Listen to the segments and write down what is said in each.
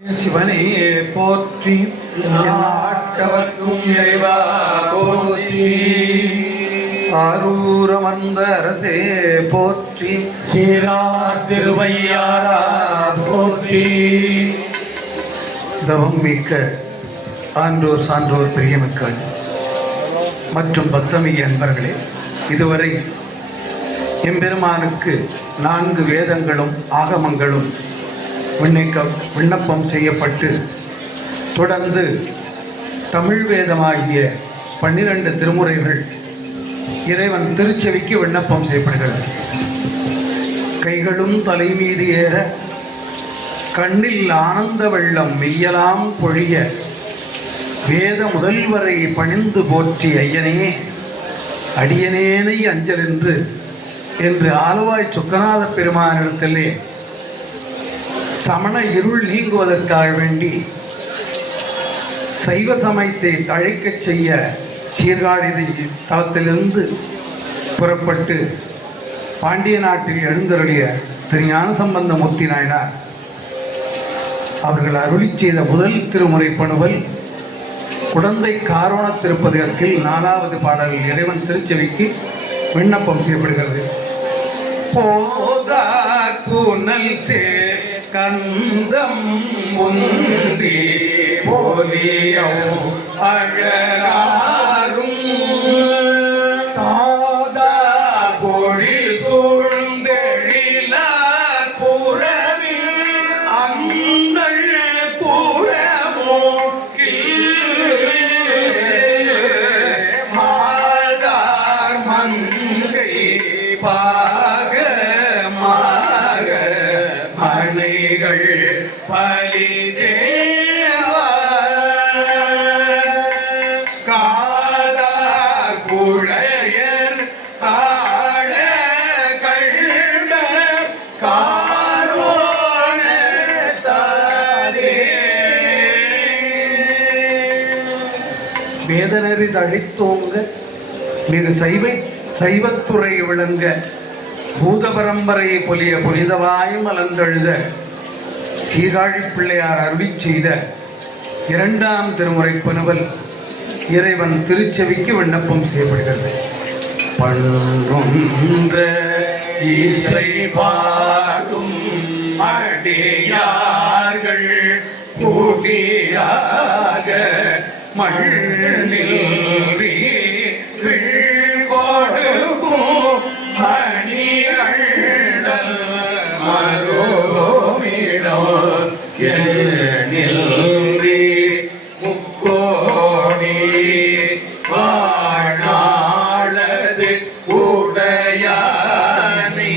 சிவனே போற்றி நாட்டவர்க்கும் இறைவா போற்றி ஆரூரமர்ந்த அரசே போற்றி சீரார் திருவையாரா போற்றி. தவம் மிக்க ஆன்றோர் சான்றோர் பிரியமிக்க மற்றும் பக்தமிக அன்பர்களே, இதுவரை எம்பெருமானுக்கு 4 வேதங்களும் ஆகமங்களும் விண்ணப்பம் செய்யப்பட்டு தொடர்ந்து தமிழ் வேதமாகிய 12 திருமுறைகள் இறைவன் திருச்செவிக்கு விண்ணப்பம் செய்யப்படுகிறது. கைகளும் தலைமீது ஏற கண்ணில் ஆனந்த வெள்ளம் மெய்யலாம் பொழிய வேத முதல்வரை பணிந்து போற்றி ஐயனே அடியனேனை அஞ்சல் என்று ஆலவாய் சொக்கநாத பெருமானிடத்திலே சமண இருள் நீங்குவதற்காக வேண்டி சைவ சமயத்தை தழைக்கச் செய்ய சீர்காழி தளத்திலிருந்து புறப்பட்டு பாண்டிய நாட்டில் எழுந்தருளிய திரு ஞானசம்பந்த மூர்த்தி நாயனார் அவர்கள் அருளி செய்த முதல் திருமுறை பணுவல் குடந்தை காரோண திருப்பதிகத்தில் 4வது பாடல் இறைவன் திருச்செவிக்கு விண்ணப்பம் செய்யப்படுகிறது. போதா கூனல் சே கந்தம் முந்தி போலியோ அழகாரும் காதா பொழில் சூழ்ந்தெழில புறவில் அந்தள் புறமோக்கில் மாதார் மங்கை மனைகள் பலிதேவா காதார் புழையர் தாழ கண்ட காரோண தாரே. வேதனரி தழித்தோங்க மிகு சைவத்துறை விளங்க பூத பரம்பரையை பொலிய புனிதவாயும் அலந்தெழுத சீர்காழி பிள்ளையார் அருளி செய்த 2ஆம் திருமுறை பணுவல் இறைவன் திருச்செவிக்கு விண்ணப்பம் செய்யப்படுகிறது. பண்றொன்ற இசை பாடும் அடியார்கள் கூடியாக மண்ணில் மணிகள் மரோமிடோ முக்கோடி வாழாளது உடையானை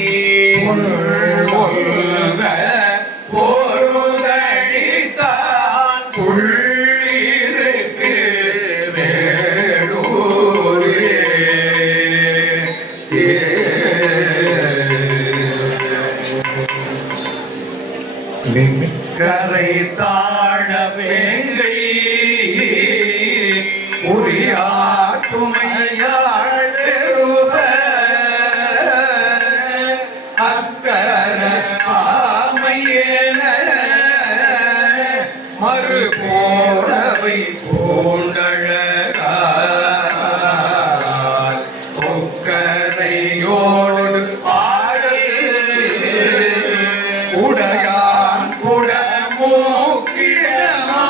பொருளழித்தான் உள்ளிருக்கு கரை தாழ வேங்கை உரியாட்டுமையாழருவ அக்கர ஆமையேன மறு போரவை பூண்டழகார் கொக்கரையோடு உடையான் குடமூக்கிடமா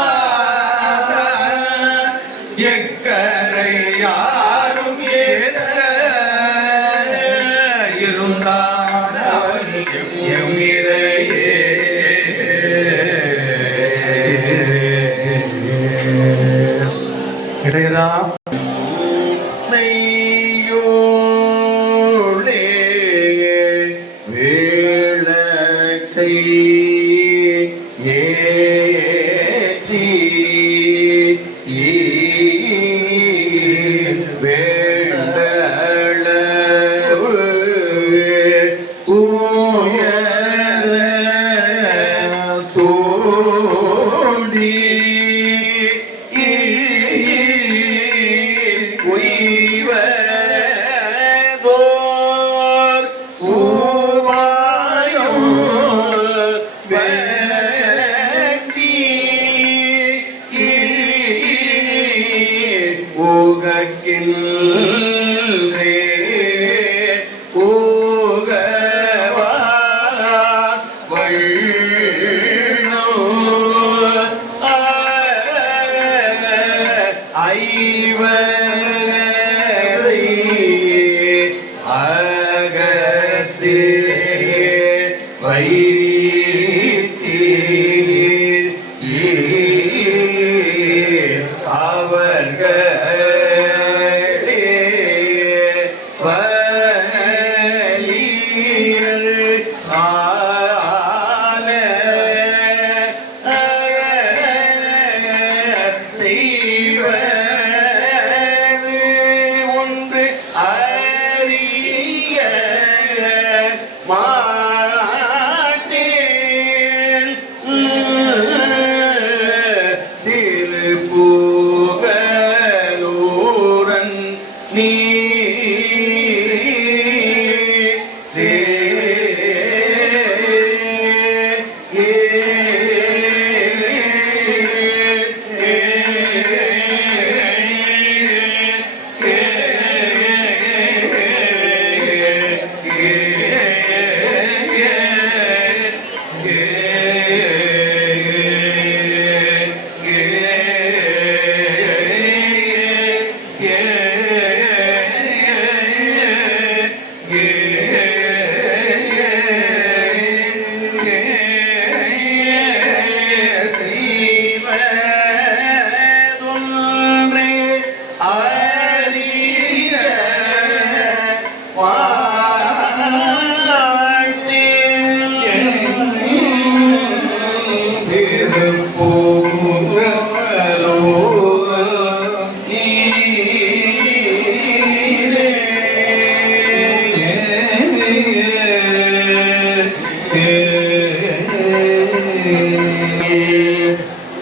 எக்கரை யாரும் ஏற்ற இருந்தான் எம்மிரையே இடையதா வேளத்தை ஏற்றி வேண்டள உயர தோண்டி உய்வதோர் ஊவாயோ வேண்டி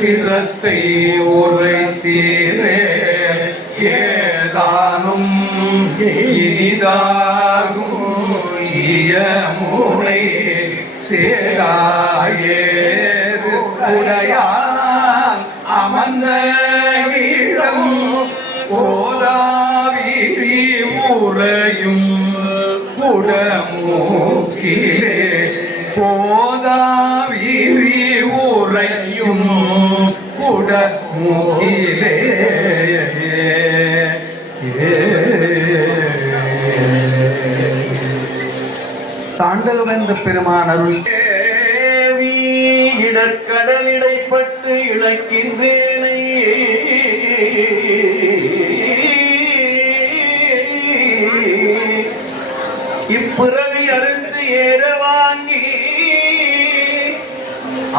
திறத்தை உரைத்தீரே ஏதானும் இனிதாகும் ஈயமுனை சேராயேறு உடையான் அமர்ந்த இடம் போதாவிரி உறையும் குடமூக்கிலே போதாவிரி உறையும் குடமூக்கிலே தாண்டவென்ற பெருமான் அருள் இடற்கடல் இடைப்பட்டு இழக்கின்றேனை இப்பிறவி அறுத்து ஏற வாங்கி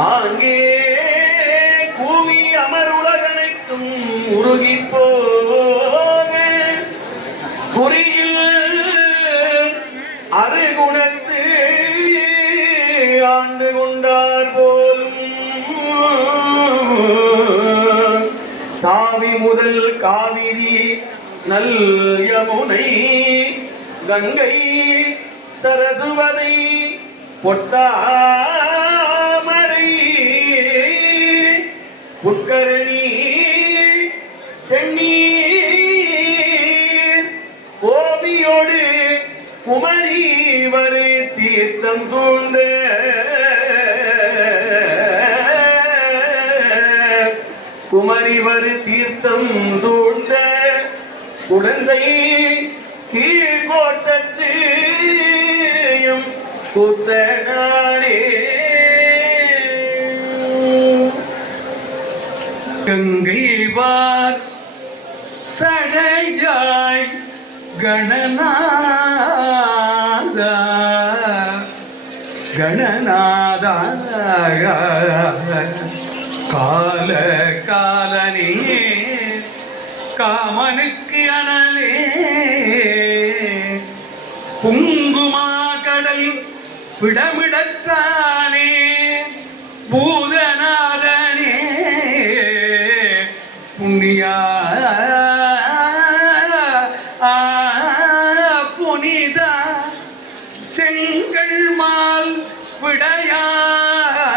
ஆங்கே கூவி அமருலகனைக்கும் உருகி போக குறியில் அருகுணத்து ஆண்டு கொண்டார் போலும் தாவி முதல் காவிரி நல் யமுனை கங்கை சரசுவதை பொட்டாமரை புட்கரணி தென்னீர் கோபியோடு குமரி வரு தீர்த்தம் சூழ்ந்த குமரி வரு தீர்த்தம் சூழ்ந்த குழந்தை கீழ்கோட்டத்து கூத்தனாரே கங்கைவார் சடையாய் கணநாத கணநாத கால காலனே காமனுக்கு அனலே குங்குமா கடல் விடமிடத்தானே பூதநாதனே புண்ணியா புனிதா செங்கல் மால்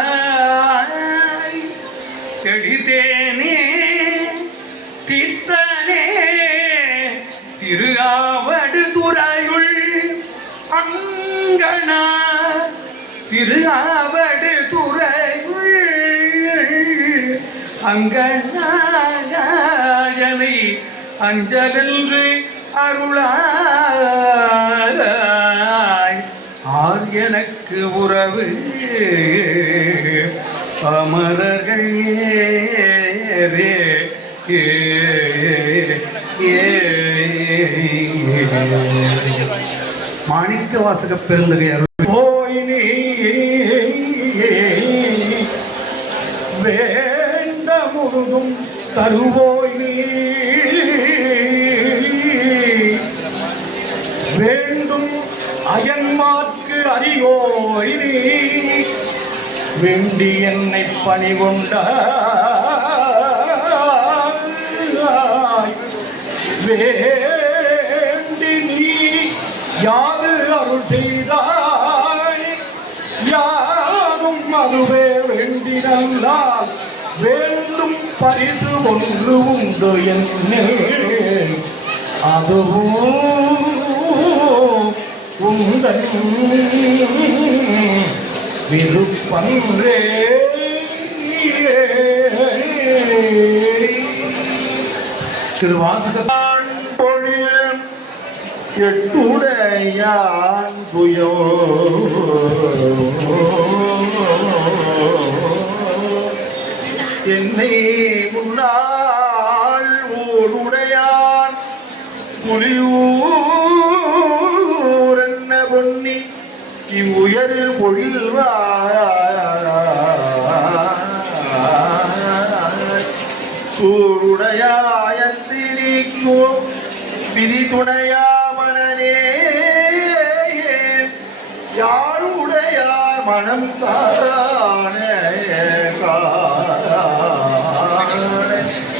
விடையாய் தெளிதேனே தீர்த்தனே திருஆவடு துறையுள் அங்கனா திருஆவடு துறையுள் அங்கனாயனை அஞ்சலென்று அருளாய் ஆர் எனக்கு உறவு அமரர்கள் ஏரே மாணிக்க வாசக பெருந்தகை போய் நீ வேண்ட முழுதும் தருவோய் நீ வேண்டும் அயன்மார்க்கு அறியோய் நீ வேண்டி என்னை பணிகொண்டாய் வேண்டி நீ யாது அருள் செய்தாய் யாரும் அதுவே வேண்டினால் வேண்டும் பரிசு ஒன்று உண்டு என்னேன் அதுவும் உந்தன் விருப்பன்றே திருவாசகத்தான் பொழில் எட்டுடையான் புயோ என்னை முன்னாள் ஊருடையான் புலியூர் என்ன பொன்னி இவ்வுயர் பொழில்வாயுடையாயத்திரிக்கோ விதி துணையாமனே யாருடையார் மனம் தானே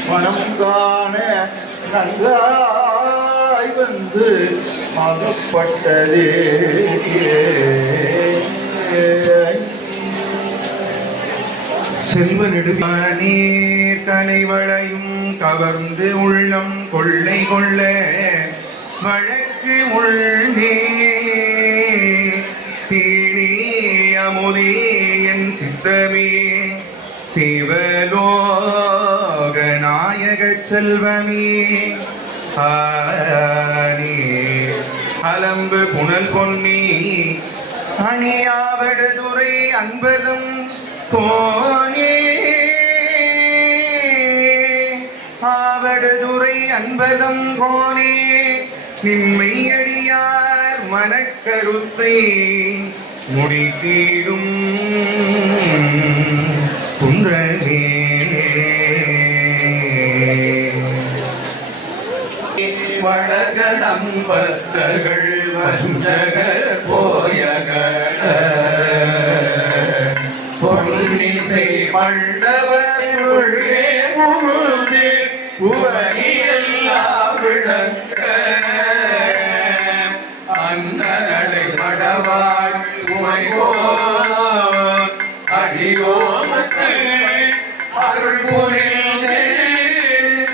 மனம் காண நங்காய் வந்து அகப்பட்டதே. செல்வ நெடுமானே தலைவளையும் கவர்ந்து உள்ளம் கொள்ளை கொள்ள வழக்கு உள்ளே தேனே அமுதே என் சித்தமே சிவலோக நாயக செல்வமே ஆனே அலம்பு புனல் பொன்னி அணியாவடுதுறை அன்பதும் கோனே ஆவடுதுறை அன்பதம் கோனே நின்மையடியார் மனக்கருத்தை முடித்தீடும் குன்றமே. வடகடம் பக்தர்கள் வஞ்சகர் போயகட பொன்னிசை மண்டபத்துள்ளே புகுந்து உவகையெல்லாம் விளக்க அன்னடை மடவாள் உமைகோ அடியோமத்து அருள் புரிந்து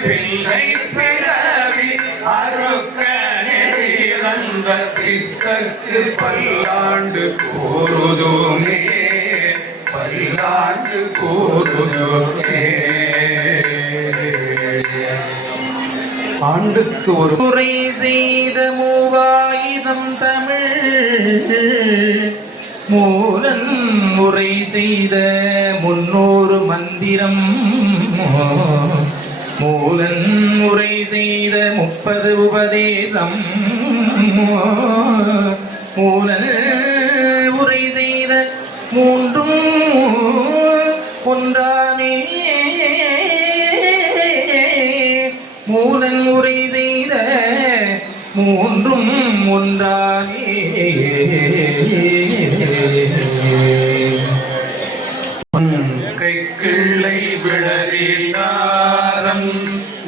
பிள்ளை பிறவி அருக்க நெறிந்த கிறிஸ்தற்கு பல்லாண்டு கூறுதுமே பல்லாண்டு கூறுதுமே. ஆண்டுக்கு ஒரு உரை செய்த மூவாயிரம் தமிழ் மூலன் உரை செய்த 300 மந்திரம் மூலன் உரை செய்த 30 உபதேசம் மூலன் உரை செய்த 3ம் ஒன்றாமே மூலன் உரை செய்த 3ம் ஒன்றாமே. கைக்கிள்ளை விளரிதாரம்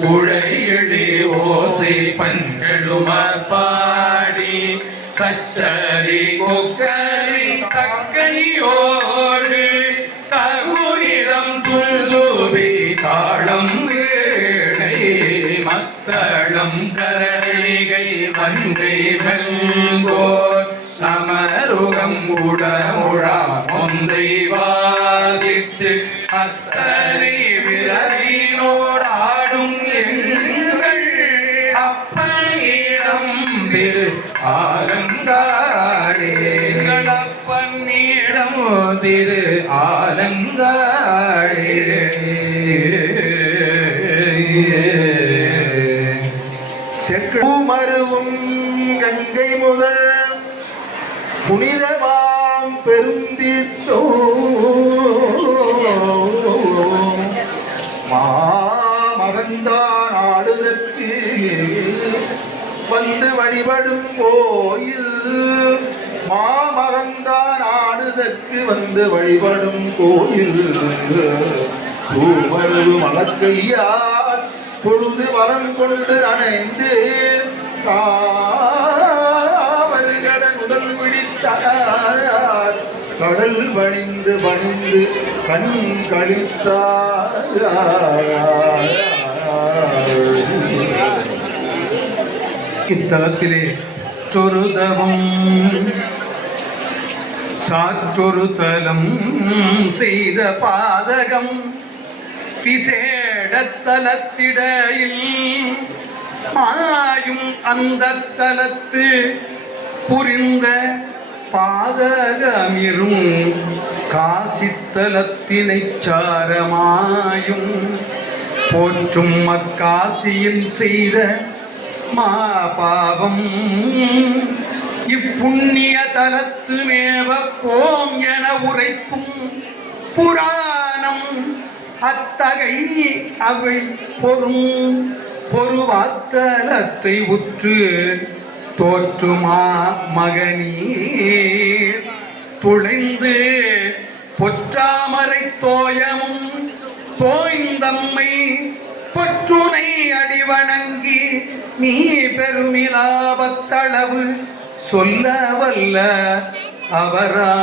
உழையெழி ஓசை பண்களுமர் பாடி சச்சரி கொக்கரி தக்கையோடு தகுதிரம் துள்ளுவி தாளம் வேணை மத்தளம் கரணிகை வங்கை வெங்கோர் சமருகம் உடமுழா ஒன்றை வாசித்து அத்தனை விரவினோடாடும் எங்கள் அப்பனிடம் திரு ஆலங்காடே அப்பனிடம் திரு ஆலங்காடே. செக்குமருவும் கங்கை முதல் புனிதமாம் பெருந்தீர்த்தோ மாமகந்தான் ஆடுதற்கு வந்து வழிபடும் கோயில் மாமகந்தான் ஆடுதற்கு வந்து வழிபடும் கோயில் பூமருவு மலக்கையார் பொழுது வரம் கொண்டு அணைந்து காவல்கடன் உடல் பிடித்தார் கடல் வணிந்து வணிந்து கண் கழித்தார். இத்தலத்திலே சொருதவும் சாற்றொரு தலம் செய்த பாதகம் விசேடத்தலத்திடையில் மாயும் அந்த தலத்து புரிந்த பாதகமிரும் காசித்தலத்தினை சாரமாயும் போற்றும் அக்காசியில் செய்த மாபாவம் இப்புண்ணிய தலத்து மேவ போம் என உரைக்கும் புராணம் அத்தகை அவை பொருவாத்தலத்தை உற்று தோற்றுமா மகனீர் துளைந்து பொற்றாமரை தோயமும் தோய்ந்தம்மை பற்றுனை அடிவணங்கி நீ பெருமிலாபத்தளவு சொல்ல வல்ல அவரா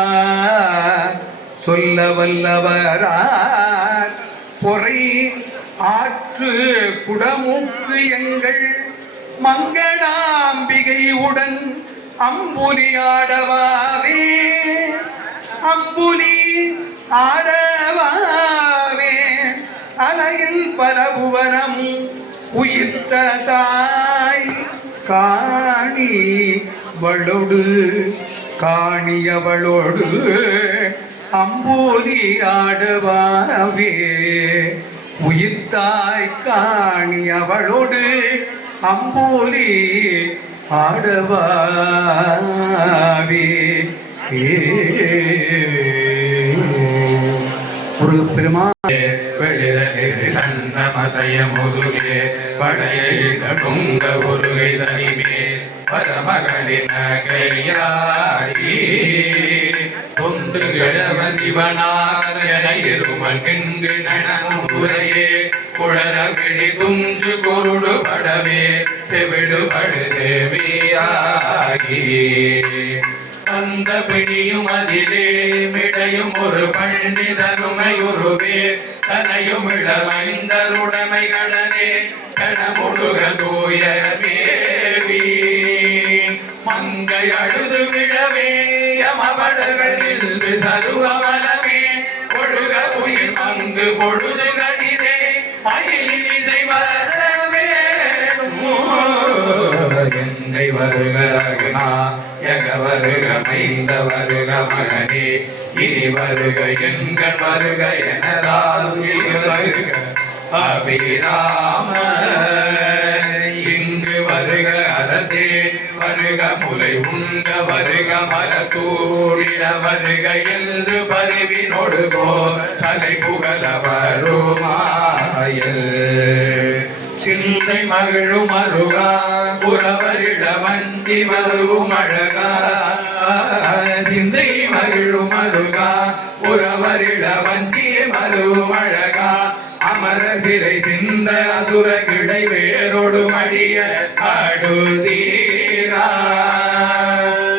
சொல்ல வல்லவரார் பொறை ஆற்று குடமூக்கு எங்கள் மங்களாம்பிகையுடன் அம்புலி ஆடவாவே அம்புலி ஆடவாவே அலையில் பலபுவனம் உயிர்த்த தாய் காணி வளோடு காணியவளோடு அம்பூரி ஆடவாவே உயிர்த்தாய் காணியவளோடு அம்பூரி ஆடவாவே ஒரு பெருமா வெளிரமசய முதுகே படையெழுத குங்க உருகை தனிமே பரமகளின கையாரி தொந்து கிழவதிவனார இருமல் கெங்கு நனமுறையே குழற விழி துஞ்சு குருடு படவே செவிடு படு சேவியாகி அந்த பிணியும் அதிலே மிடையும் ஒரு பண்டிதருமையுருவே தனையும் இளமைந்தருடைமைகளனே கணமுழுக தூய மேவி மங்கை அழுது விழவே யமவடகளில் சருவமனமே ஒழுக உயிர் மங்கு பொழுது கடிதே மயிலின் இசை வரவே எங்கை வருக ரகுநா எக வருக மைந்த வருக மகனே இனி வருக எங்கள் வருக எனதால் வருக அபிராம இங்கு வருக அரசே வருக முலை உண்ட வருக மரத்தூரிட வருக என்று பருவினொடுகோ சலை புகழ வருமாயல் சிந்தை மகிழும் அருகா புறவரிட வஞ்சி மருகும் அழகா சிந்தை மகிழும் அருகா புறவரிட வஞ்சி மருகும் அழகா அமர சிறை சிந்த அசுர கிடை வேரோடு மடிய அடுதீரா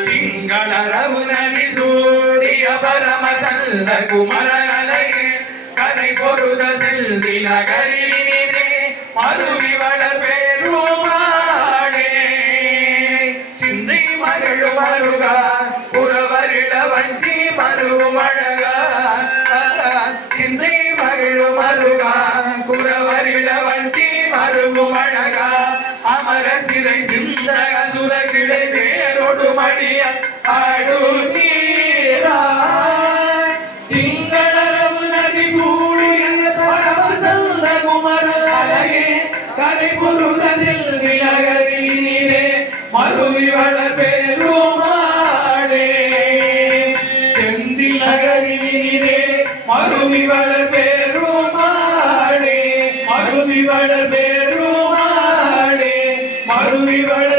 திங்களரவு நதி சூடிய பரமசல்ல குமர அலையே கரை பொருத செல்வி நகரினிதே மருவி வளர் பெருமாளே சிந்தை மகிழும் அருகா புறவரிட வஞ்சி மருவும் அழகா சிந்தை மகிழும் அருகா புறவரிட வஞ்சி மருவும் அழகா அமர சிறை சிந்த அசுர கிளை வேரோடு மடிய அடுநீரா திங்களரவு நதி சூடிய பரமசல்ல குமர அலையே கரை பொருளில் நகரினிலே மருவி வளர் பெருமாளே செந்தில் நகரினிலே மருவி வளர் பெருமாளே மருவி வளர் பெருமாளே மருவி வளர்